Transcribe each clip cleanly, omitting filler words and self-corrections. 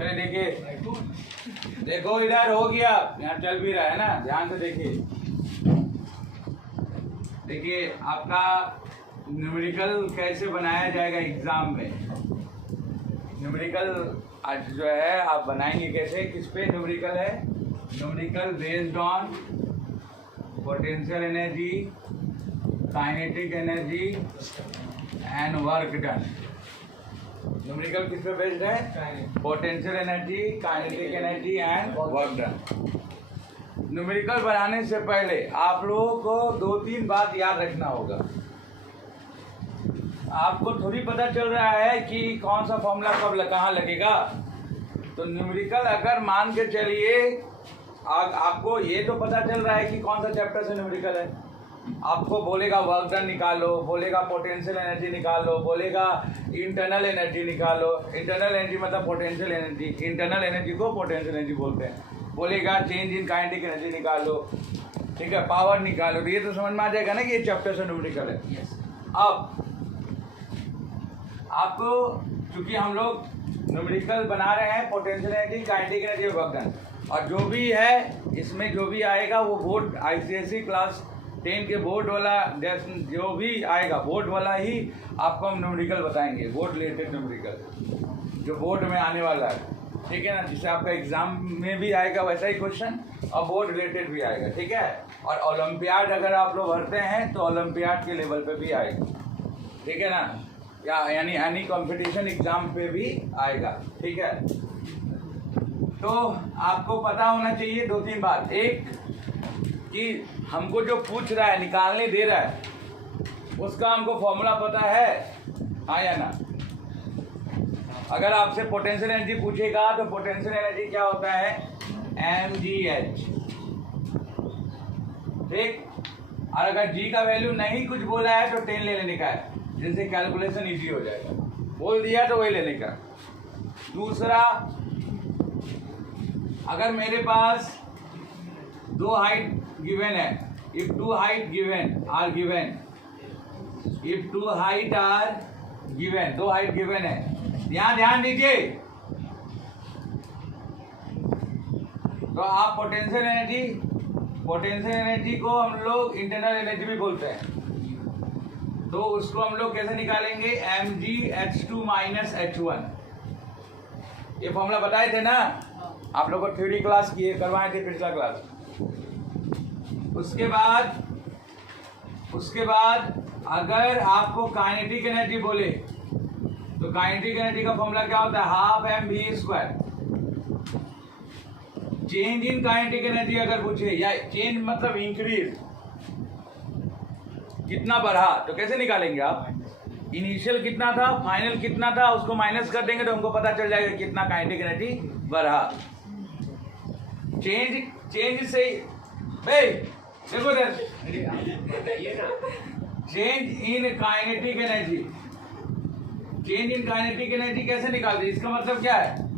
चलिए देखिए, देखो इधर हो गया, यहाँ चल भी रहा है ना, ध्यान से देखिए। देखिए आपका न्यूमेरिकल कैसे बनाया जाएगा एग्जाम में। न्यूमेरिकल आज जो है आप बनाएंगे कैसे, किस पे न्यूमेरिकल है? Numerical based on potential energy, kinetic energy and work done. Numerical किस पे बेस्ड है? Potential energy, kinetic energy and work done. Numerical बनाने से पहले आप लोगों को 2-3 बात याद रखना होगा। आपको थोड़ी पता चल रहा है कि कौन सा फॉर्मूला कब कहाँ लगेगा। तो न्यूमेरिकल अगर मान के चलिए आपको ये तो पता चल रहा है कि कौन सा चैप्टर से न्यूमेरिकल है। आपको बोलेगा वर्क डन निकालो, बोलेगा पोटेंशियल एनर्जी निकालो, बोलेगा इंटरनल एनर्जी निकालो। इंटरनल एनर्जी मतलब पोटेंशियल एनर्जी, इंटरनल एनर्जी को पोटेंशियल एनर्जी बोलते हैं। बोलेगा चेंज इन काइनेटिक एनर्जी निकालो, ठीक है, पावर निकालो। तो ये तो समझ में आ जाएगा ना कि ये चैप्टर से न्यूमेरिकल है। अब आपको चूंकि हम लोग न्यूमेरिकल बना रहे हैं potential energy, kinetic energy, work done, और जो भी है इसमें जो भी आएगा वो बोर्ड ICSE क्लास 10 के बोर्ड वाला जो भी आएगा बोर्ड वाला ही आपको हम न्यूमेरिकल बताएंगे। बोर्ड रिलेटेड न्यूमेरिकल जो बोर्ड में आने वाला है, ठीक है ना, जिससे आपका एग्जाम में भी आएगा वैसा ही क्वेश्चन और बोर्ड रिलेटेड भी आएगा, ठीक है। और ओलंपियाड अगर आप लोग भरते हैं तो ओलंपियाड के लेवल पे भी आएगा, ठीक है ना, यानी एनी कंपटीशन एग्जाम पे भी आएगा, ठीक है। तो आपको पता होना चाहिए 2-3 बात। एक कि हमको जो पूछ रहा है, निकालने दे रहा है, उसका हमको फॉर्मूला पता है, हाँ या ना। अगर आपसे पोटेंशियल एनर्जी पूछेगा तो पोटेंशियल एनर्जी क्या होता है? mgh, ठीक। और अगर g का वैल्यू नहीं कुछ बोला है तो 10 ले लेने का है, जिससे कैलकुलेशन इजी हो जाएगा। बोल दिया तो वही लेने का। दूसरा, अगर मेरे पास 2 हाइट गिवन है, if 2 height are given, if 2 height are given, 2 height given है, ध्यान दीजिए। तो आप पोटेंशियल एनर्जी को हम लोग इंटरनल एनर्जी भी बोलते हैं। तो उसको हम लोग कैसे निकालेंगे? mgh2 minus h1। ये फॉर्मूला बताए थे ना आप लोग को, थ्योरी क्लास किए करवाए थे पिछला क्लास। उसके बाद अगर आपको काइनेटिक एनर्जी बोले तो काइनेटिक एनर्जी का फॉर्मूला क्या होता है? Half mv²। Change in kinetic energy अगर पूछे, या चेंज मतलब इंक्रीज, कितना बढ़ा, तो कैसे निकालेंगे आप? इनिशियल कितना था, फाइनल कितना था, उसको माइनस कर देंगे तो हमको पता चल जाएगा कितना काइनेटिक एनर्जी बढ़ा। चेंज से देखो sir, change in kinetic energy, change in kinetic energy कैसे निकालते? इसका मतलब क्या है?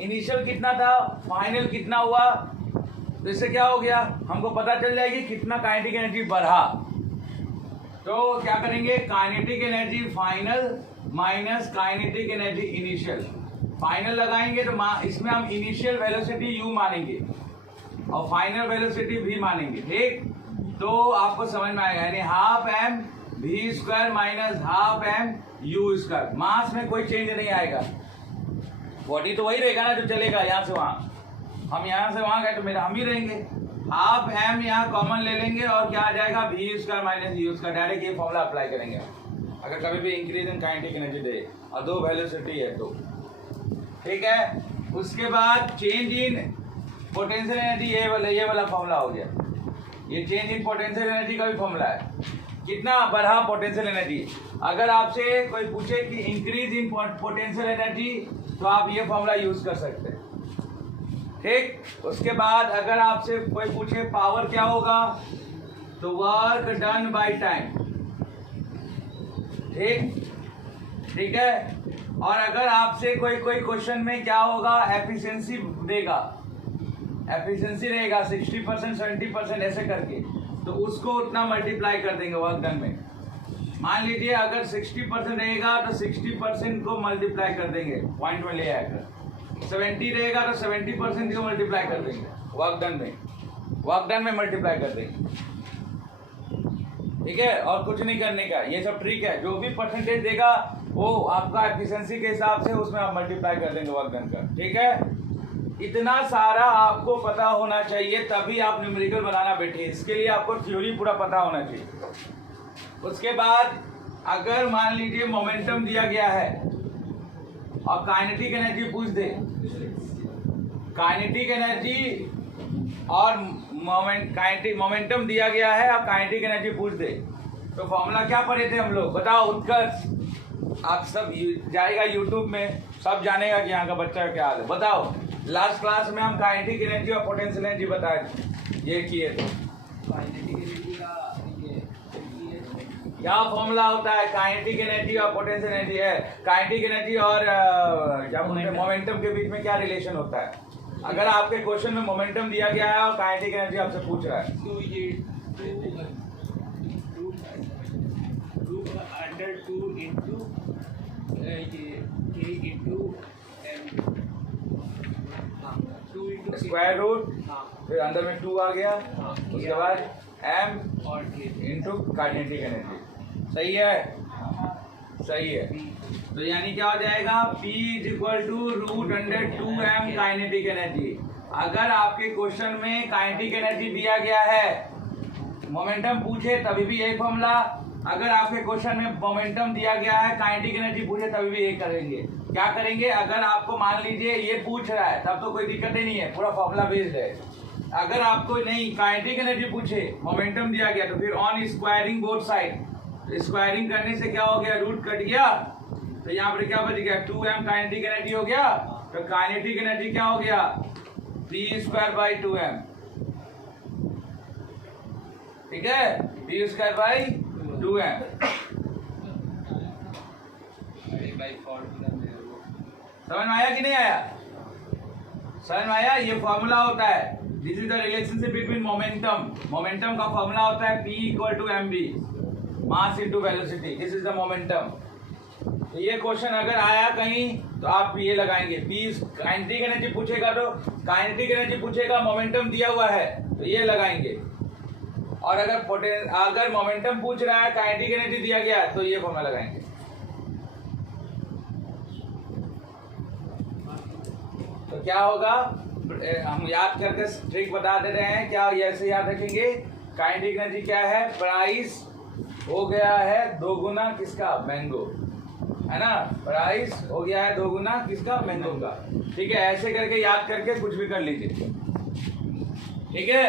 इनिशियल कितना था, फाइनल कितना हुआ, तो इससे क्या हो गया, हमको पता चल जाएगी कितना काइनेटिक एनर्जी बढ़ा। तो क्या करेंगे? Kinetic energy final minus kinetic energy initial. Final लगाएंगे तो इसमें हम इनिशियल वेलोसिटी u मानेंगे और फाइनल वेलोसिटी v मानेंगे, ठीक। तो आपको समझ में आएगा, यानी half mv² minus half mu²। मास में कोई चेंज नहीं आएगा, बॉडी तो वही रहेगा ना जो चलेगा यहाँ से वहाँ। हम यहाँ से वहाँ गए तो मेरा हम ही रहेंगे। हाफ m यहाँ कॉमन ले लेंगे और क्या आ जाएगा? v² minus u²। डायरेक्ट ये फॉर्मूला अप्लाई करेंगे अगर कभी भी इंक्रीज इन काइनेटिक एनर्जी दे और 2 वेलोसिटी है तो, ठीक है। उसके बाद चेंज इन पोटेंशियल एनर्जी, ये वाला फॉर्मूला हो गया। ये चेंज इन पोटेंशियल एनर्जी का भी फॉर्मूला है, कितना बढ़ा पोटेंशियल एनर्जी। अगर आपसे कोई पूछे कि इंक्रीज इन पोटेंशियल एनर्जी तो आप ये फॉर्मूला यूज कर सकते हैं, ठीक। उसके बाद अगर आपसे कोई पूछे पावर क्या होगा, तो वर्क डन बाय टाइम, ठीक है। और अगर आपसे कोई क्वेश्चन में क्या होगा, एफिशिएंसी देगा, एफिशिएंसी रहेगा 60%, 70% ऐसे करके, तो उसको उतना मल्टीप्लाई कर देंगे वर्क डन में। मान लीजिए अगर 60% रहेगा तो 60% को मल्टीप्लाई कर देंगे पॉइंट में ले आकर, 70 रहेगा तो 70% को मल्टीप्लाई कर देंगे वर्क डन में मल्टीप्लाई कर देंगे। ठीक है, और कुछ नहीं करने का, ये सब ट्रिक है। जो भी परसेंटेज देगा वो आपका एफिशिएंसी के हिसाब से उसमें आप मल्टीप्लाई कर देंगे वर्क डन का। ठीक है, इतना सारा आपको पता होना चाहिए तभी आप न्यूमेरिकल बनाना बैठे। इसके लिए आपको थ्योरी पूरा पता होना चाहिए। उसके बाद अगर मान लीजिए मोमेंटम दिया गया है और काइनेटिक एनर्जी पूछ दे, काइनेटिक एनर्जी और मोमेंटम दिया गया है और काइनेटिक एनर्जी पूछ दे, तो फॉर्मूला क्या पढ़े थे हम लोग, बताओ उत्कर्ष। आप सब जाएगा यूट्यूब में, सब जानेगा कि यहाँ का बच्चा क्या हाल है। बताओ, लास्ट क्लास में हम काइनेटिक एनर्जी और पोटेंशियल एनर्जी बताए, ये किए थे। क्या फॉर्मूला होता है काइनेटिक एनर्जी और पोटेंशियल एनर्जी है? काइनेटिक एनर्जी और क्या बोलते हैं मोमेंटम के बीच में क्या रिलेशन होता है? अगर आपके क्वेश्चन में मोमेंटम दिया गया है और काइनेटिक एनर्जी आपसे पूछ रहा है, तो ये 2 into k into square root, फिर अंदर में 2 आ गया, उसके बाद m और इंटू काइनेटिक एनर्जी। सही है, सही है। तो यानी क्या हो जाएगा, P = √2m काइनेटिक एनर्जी। अगर आपके क्वेश्चन में काइनेटिक एनर्जी दिया गया है, मोमेंटम पूछे तभी भी यही फॉर्मूला। अगर आपके क्वेश्चन में मोमेंटम दिया गया है, काइनेटिक एनर्जी पूछे तभी भी यही करेंगे। क्या करेंगे, अगर आपको मान लीजिए ये पूछ रहा है तब तो कोई दिक्कत ही नहीं है, पूरा फॉर्मूला बेस्ड है। अगर आपको नहीं काइनेटिक एनर्जी पूछे, मोमेंटम दिया गया, तो फिर on squaring both side, squaring करने से क्या हो गया, रूट कट गया, तो यहाँ पर क्या बच गया, 2m काइनेटिक एनर्जी हो गया। तो काइनेटिक एनर्जी क्या हो गया, p²/2m। ठीक है, p²/2m। समझ में आया कि नहीं आया? समझ में आया? ये फॉर्मूला होता है, this is the relationship between momentum. Momentum का फॉर्मूला होता है P = mv, mass into velocity. This is the momentum. तो ये क्वेश्चन अगर आया कहीं तो आप ये लगाएंगे, P काइनेटिक एनर्जी पूछेगा तो काइनेटिक एनर्जी पूछेगा, मोमेंटम दिया हुआ है तो ये लगाएंगे। और अगर मोमेंटम पूछ रहा है, काइनेटिक एनर्जी दिया गया है, तो ये फॉर्मूला लगाएंगे। तो क्या होगा, हम याद करके ट्रिक बता दे रहे हैं। क्या ऐसे याद रखेंगे, काइनेटिक एनर्जी क्या है, प्राइस हो गया है 2 गुना किसका, मैंगो, है ना। प्राइस हो गया है 2 गुना किसका, मैंगो का। ठीक है, ऐसे करके याद करके कुछ भी कर लीजिए। ठीक है,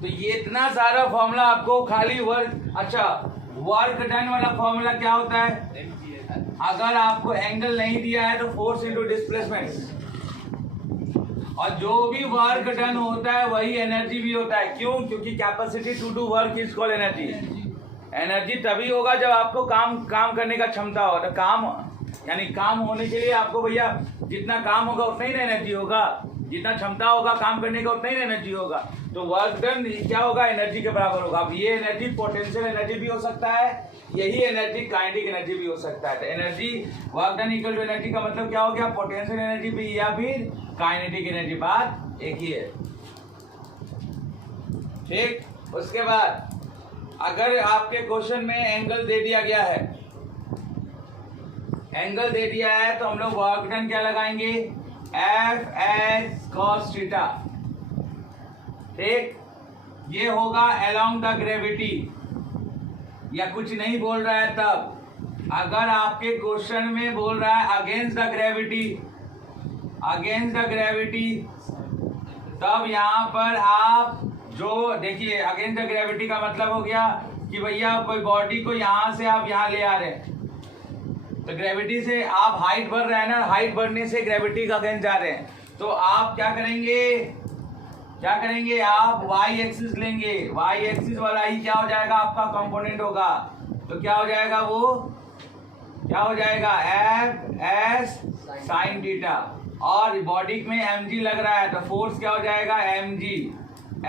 तो ये इतना सारा फॉर्मूला आपको खाली वर्क। अच्छा, वर्क डन वाला फॉर्मूला क्या होता है, अगर आपको एंगल नहीं दिया है तो फोर्स इनटू डिस्प्लेसमेंट, और जो भी वर्क डन होता है वही एनर्जी भी होता है। क्यों? क्योंकि capacity to do work is called energy. Energy तभी होगा जब आपको काम करने का क्षमता हो। तो काम यानी काम होने के लिए आपको भैया जितना काम होगा उतना ही ना एनर्जी होगा, जितना क्षमता होगा काम करने का उतना ही एनर्जी होगा। तो वर्क डन क्या होगा, एनर्जी के बराबर होगा। अब ये एनर्जी पोटेंशियल एनर्जी भी हो सकता है, यही एनर्जी काइनेटिक एनर्जी भी हो सकता है। तो energy work done equal to energy का मतलब क्या हो गया, पोटेंशियल एनर्जी भी या फिर काइनेटिक एनर्जी, बात एक ही है। ठीक, उसके बाद अगर आपके क्वेश्चन में एंगल दे दिया गया है, एंगल दे दिया है तो हम लोग वर्क डन क्या लगाएंगे, F cos थीटा। ठीक, ये होगा अलोंग द ग्रेविटी, या कुछ नहीं बोल रहा है तब। अगर आपके क्वेश्चन में बोल रहा है against the gravity, against the gravity, तब यहाँ पर आप जो देखिए अगेंस्ट द ग्रेविटी का मतलब हो गया कि भैया कोई बॉडी को यहाँ से आप यहाँ ले आ रहे हैं, तो ग्रेविटी से आप हाइट बढ़ रहा है ना, हाइट बढ़ने से ग्रेविटी का अगेंस्ट जा रहे हैं। तो आप क्या करेंगे, आप वाई एक्सिस लेंगे, वाई एक्सिस वाला ही क्या हो जाएगा, आपका कंपोनेंट होगा। तो क्या हो जाएगा, वो क्या हो जाएगा, F sin थीटा, और बॉडी में mg लग रहा है तो फोर्स क्या हो जाएगा, mg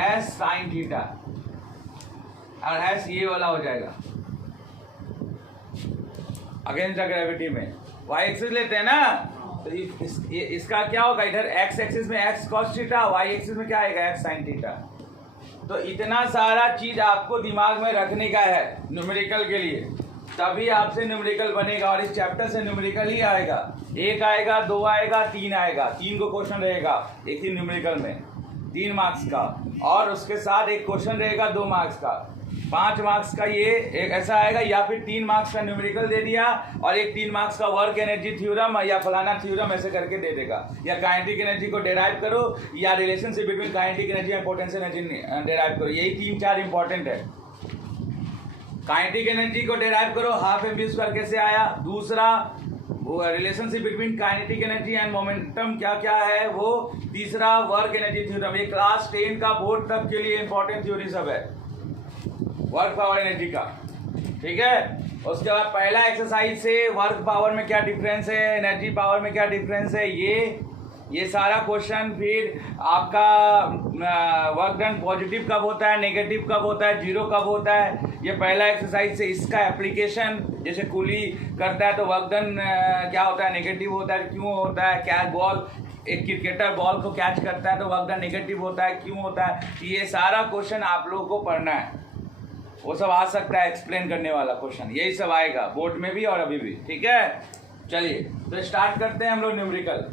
S sin थीटा, और S ये वाला हो जाएगा अगेंस्ट द ग्रेविटी में। वाई एक्सिस लेते हैं ना, तो इसका क्या होगा, इधर एक्स एक्सिस में X cos theta, Y axis में क्या आएगा एक्स साइन थीटा। तो इतना सारा चीज आपको दिमाग में रखने का है न्यूमेरिकल के लिए, तभी आपसे न्यूमेरिकल बनेगा। और इस चैप्टर से न्यूमेरिकल ही आएगा, 1 आएगा, 2 आएगा, 3 आएगा, 3 को क्वेश्चन रहेगा एक ही न्यूमेरिकल में 3 मार्क्स का, और उसके साथ एक क्वेश्चन रहेगा 2 मार्क्स का, 5 मार्क्स का ये एक ऐसा आएगा। या फिर 3 मार्क्स का न्यूमेरिकल दे दिया और एक 3 मार्क्स का वर्क एनर्जी थ्योरम या फलाना थ्योरम ऐसे करके दे देगा। या काइनेटिक एनर्जी को डेराइव करो, या relationship between kinetic energy and potential energy derive करो। यही 3-4 इंपॉर्टेंट है। काइनेटिक एनर्जी को डेराइव करो, हाफ एम स्क्वायर कैसे आया। दूसरा relationship between kinetic energy and momentum क्या क्या है वो। तीसरा वर्क एनर्जी थ्योरम, ये क्लास 10 का बोर्ड तक के लिए इंपॉर्टेंट थ्योरी सब है वर्क पावर एनर्जी का, ठीक है। उसके बाद पहला एक्सरसाइज से वर्क पावर में क्या डिफरेंस है, एनर्जी पावर में क्या डिफरेंस है, ये सारा क्वेश्चन। फिर आपका वर्क डन पॉजिटिव कब होता है, नेगेटिव कब होता है, जीरो कब होता है, ये पहला एक्सरसाइज से। इसका एप्लीकेशन, जैसे कूली करता है तो वर्क डन क्या होता है, नेगेटिव होता है, क्यों होता है। क्या बॉल, एक क्रिकेटर बॉल को कैच करता है तो वर्क डन नेगेटिव होता है, क्यों होता है। ये सारा क्वेश्चन आप लोगों को पढ़ना है, वो सब आ सकता है एक्सप्लेन करने वाला क्वेश्चन, यही सब आएगा बोर्ड में भी और अभी भी, ठीक है। चलिए तो स्टार्ट करते हैं हम लोग न्यूमेरिकल।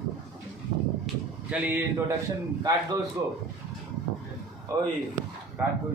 चलिए इंट्रोडक्शन काट दो इसको, ओए काट दो।